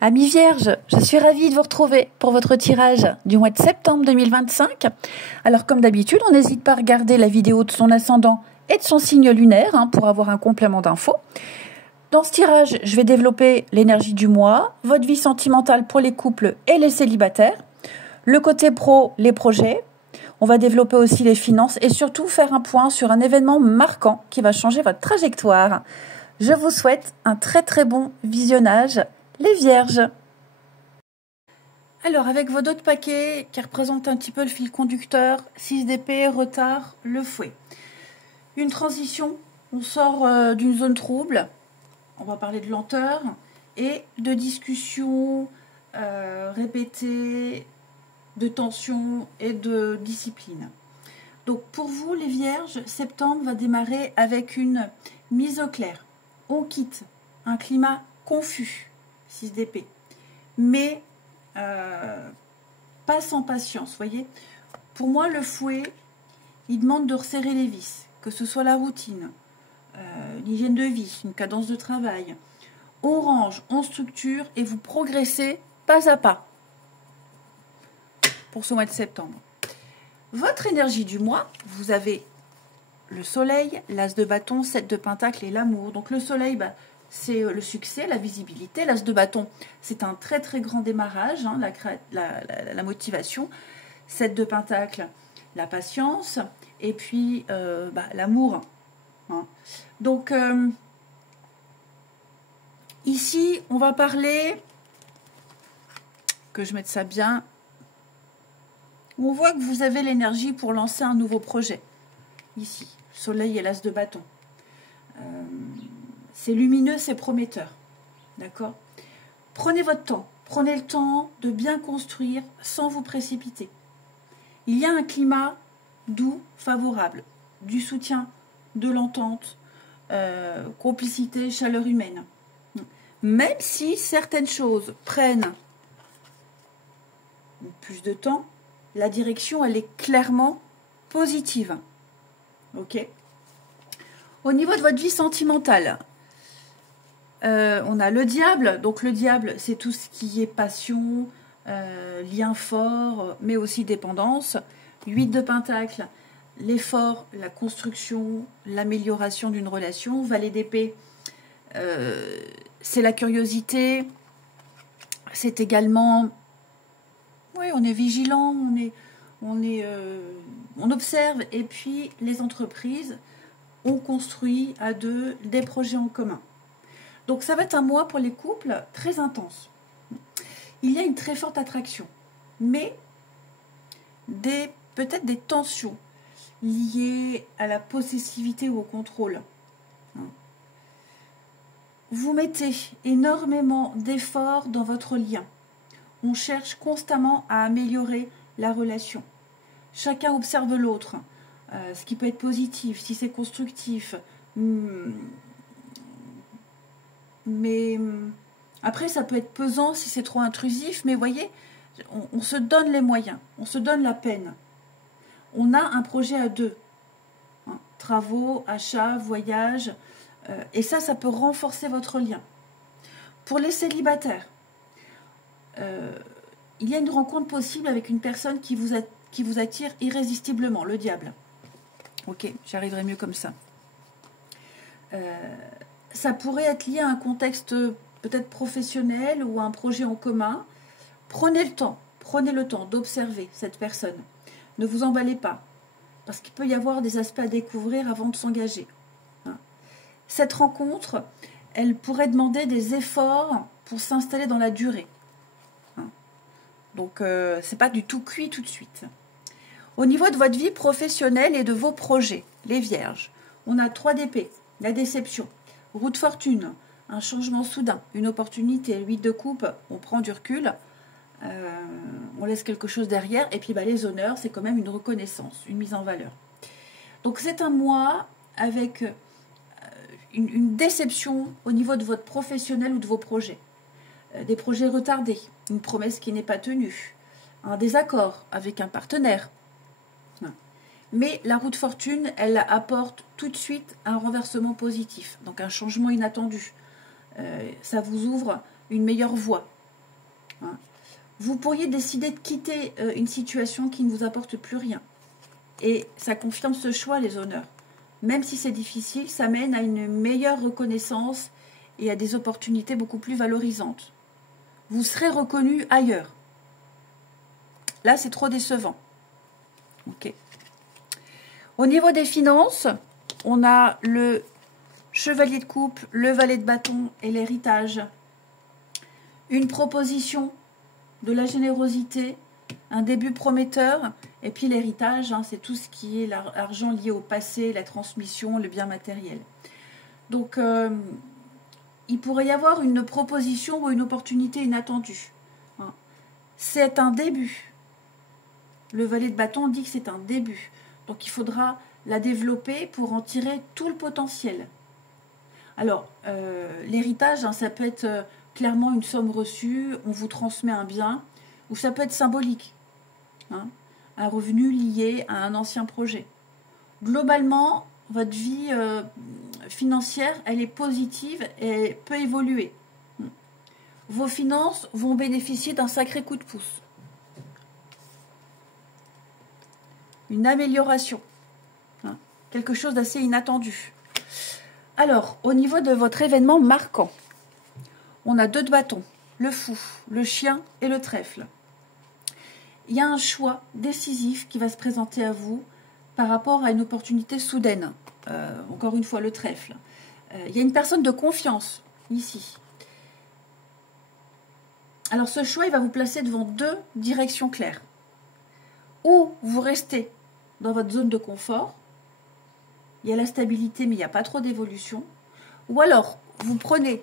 Amis vierges, je suis ravie de vous retrouver pour votre tirage du mois de septembre 2025. Alors comme d'habitude, on n'hésite pas à regarder la vidéo de son ascendant et de son signe lunaire pour avoir un complément d'infos. Dans ce tirage, je vais développer l'énergie du mois, votre vie sentimentale pour les couples et les célibataires, le côté pro, les projets. On va développer aussi les finances et surtout faire un point sur un événement marquant qui va changer votre trajectoire. Je vous souhaite un très bon visionnage, les vierges. Alors, avec vos autres paquets qui représentent un petit peu le fil conducteur, 6 d'épée, retard, le fouet. Une transition, on sort d'une zone trouble, on va parler de lenteur et de discussion répétée, de tension et de discipline. Donc pour vous les vierges, septembre va démarrer avec une mise au clair. On quitte un climat confus, 6 d'épée, mais pas sans patience, voyez. Pour moi, le fouet, il demande de resserrer les vis, que ce soit la routine, l'hygiène de vie, une cadence de travail. On range, on structure et vous progressez pas à pas pour ce mois de septembre. Votre énergie du mois, vous avez le soleil, l'as de bâton, 7 de pentacle et l'amour. Donc le soleil, c'est le succès, la visibilité. L'as de bâton, c'est un très grand démarrage, la motivation. 7 de pentacle, la patience. Et puis l'amour. Donc ici, on va parler, que je mette ça bien. On voit que vous avez l'énergie pour lancer un nouveau projet. Ici, soleil et l'as de bâton. C'est lumineux, c'est prometteur. D'accord? Prenez votre temps. Prenez le temps de bien construire sans vous précipiter. Il y a un climat doux, favorable. Du soutien, de l'entente, complicité, chaleur humaine. Même si certaines choses prennent plus de temps, la direction, elle est clairement positive. Ok. Au niveau de votre vie sentimentale, on a le diable. Donc le diable, c'est tout ce qui est passion, lien fort, mais aussi dépendance. 8 de pentacle, l'effort, la construction, l'amélioration d'une relation. Valet d'épée, c'est la curiosité. C'est également... Oui, on est vigilant, on observe, et puis les entreprises, on construit à deux des projets en commun. Donc ça va être un mois pour les couples très intense. Il y a une très forte attraction, mais peut-être des tensions liées à la possessivité ou au contrôle. Vous mettez énormément d'efforts dans votre lien. On cherche constamment à améliorer la relation. Chacun observe l'autre, ce qui peut être positif, si c'est constructif. Mais après, ça peut être pesant si c'est trop intrusif. Mais voyez, on se donne les moyens, on se donne la peine. On a un projet à deux. Travaux, achats, voyages. Et ça peut renforcer votre lien. Pour les célibataires, il y a une rencontre possible avec une personne qui vous attire irrésistiblement, le diable. Ok, j'arriverai mieux comme ça. Ça pourrait être lié à un contexte peut-être professionnel ou à un projet en commun. Prenez le temps d'observer cette personne. Ne vous emballez pas, parce qu'il peut y avoir des aspects à découvrir avant de s'engager. Cette rencontre, elle pourrait demander des efforts pour s'installer dans la durée. Donc, c'est pas du tout cuit tout de suite. Au niveau de votre vie professionnelle et de vos projets, les vierges, on a 3 d'épée, la déception, roue de fortune, un changement soudain, une opportunité, 8 de coupe, on prend du recul, on laisse quelque chose derrière, et puis les honneurs, c'est quand même une reconnaissance, une mise en valeur. Donc, c'est un mois avec une déception au niveau de votre professionnel ou de vos projets. Des projets retardés, une promesse qui n'est pas tenue, un désaccord avec un partenaire. Mais la roue de fortune, elle apporte tout de suite un renversement positif, donc un changement inattendu. Ça vous ouvre une meilleure voie. hein. Vous pourriez décider de quitter une situation qui ne vous apporte plus rien. Et ça confirme ce choix, les honneurs. Même si c'est difficile, ça mène à une meilleure reconnaissance et à des opportunités beaucoup plus valorisantes. Vous serez reconnu ailleurs. Là, c'est trop décevant. Ok. Au niveau des finances, on a le chevalier de coupe, le valet de bâton et l'héritage. Une proposition, de la générosité, un début prometteur, et puis l'héritage, hein, c'est tout ce qui est l'argent lié au passé, la transmission, le bien matériel. Donc, il pourrait y avoir une proposition ou une opportunité inattendue. Hein. C'est un début. Le valet de bâton dit que c'est un début. Donc, il faudra la développer pour en tirer tout le potentiel. Alors, l'héritage, hein, ça peut être clairement une somme reçue, on vous transmet un bien, ou ça peut être symbolique. Hein, un revenu lié à un ancien projet. Globalement, votre vie financière, elle est positive et peut évoluer. Vos finances vont bénéficier d'un sacré coup de pouce. Une amélioration. Hein, quelque chose d'assez inattendu. Alors, au niveau de votre événement marquant, on a 2 de bâton, le fou, le chien et le trèfle. Il y a un choix décisif qui va se présenter à vous par rapport à une opportunité soudaine. Encore une fois, le trèfle. Il y a une personne de confiance ici. Alors ce choix, il va vous placer devant 2 directions claires. Ou vous restez dans votre zone de confort, il y a la stabilité mais il n'y a pas trop d'évolution. Ou alors, vous prenez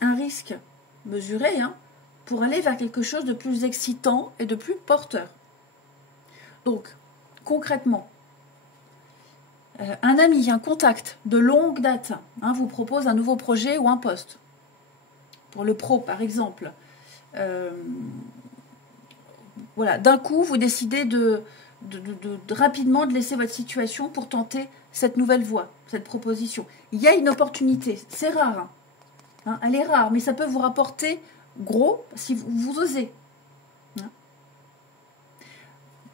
un risque mesuré, hein, pour aller vers quelque chose de plus excitant et de plus porteur. Donc, concrètement, un ami, un contact de longue date, hein, vous propose un nouveau projet ou un poste. Pour le pro, par exemple. Voilà, d'un coup, vous décidez de rapidement de laisser votre situation pour tenter cette nouvelle voie, cette proposition. Il y a une opportunité, c'est rare. Hein, elle est rare, mais ça peut vous rapporter gros si vous osez. Hein.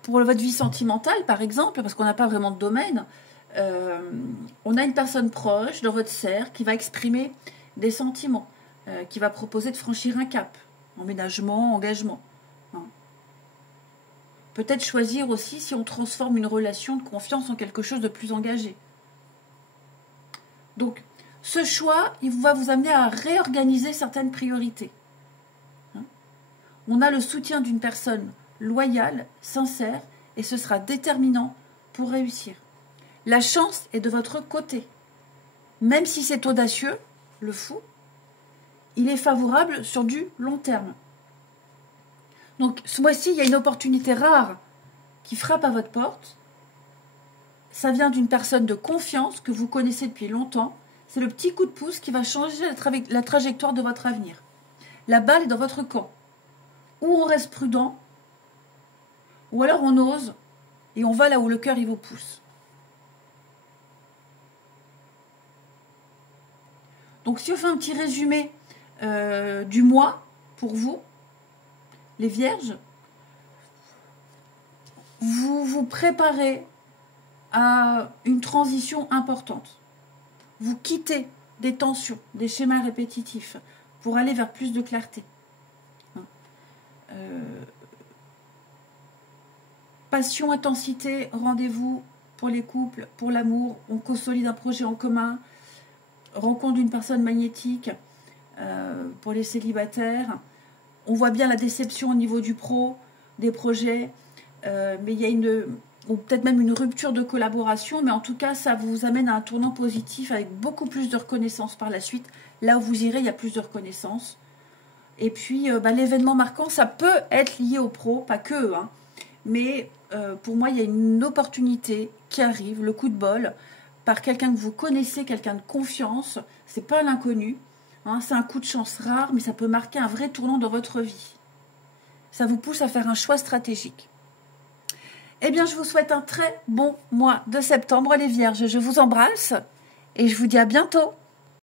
Pour votre vie sentimentale, par exemple, parce qu'on n'a pas vraiment de domaine, on a une personne proche dans votre cercle qui va exprimer des sentiments, qui va proposer de franchir un cap, emménagement, engagement. Hein. Peut-être choisir aussi si on transforme une relation de confiance en quelque chose de plus engagé. Donc, ce choix, il va vous amener à réorganiser certaines priorités. Hein. On a le soutien d'une personne loyale, sincère, et ce sera déterminant pour réussir. La chance est de votre côté. Même si c'est audacieux, le fou, il est favorable sur du long terme. Donc, ce mois-ci, il y a une opportunité rare qui frappe à votre porte. Ça vient d'une personne de confiance que vous connaissez depuis longtemps. C'est le petit coup de pouce qui va changer la trajectoire de votre avenir. La balle est dans votre camp. Ou on reste prudent, ou alors on ose, et on va là où le cœur il vous pousse. Donc si on fait un petit résumé du mois pour vous, les vierges, vous vous préparez à une transition importante. Vous quittez des tensions, des schémas répétitifs pour aller vers plus de clarté. Passion, intensité, rendez-vous pour les couples, pour l'amour, on consolide un projet en commun, rencontre d'une personne magnétique pour les célibataires. On voit bien la déception au niveau du pro, des projets, mais il y a ou peut-être même une rupture de collaboration, mais en tout cas, ça vous amène à un tournant positif avec beaucoup plus de reconnaissance par la suite. Là où vous irez, il y a plus de reconnaissance. Et puis, l'événement marquant, ça peut être lié au pro, pas que, hein, mais pour moi, il y a une opportunité qui arrive, le coup de bol, par quelqu'un que vous connaissez, quelqu'un de confiance. C'est pas l'inconnu, hein, c'est un coup de chance rare, mais ça peut marquer un vrai tournant dans votre vie. Ça vous pousse à faire un choix stratégique. Eh bien, je vous souhaite un très bon mois de septembre, les Vierges. Je vous embrasse et je vous dis à bientôt.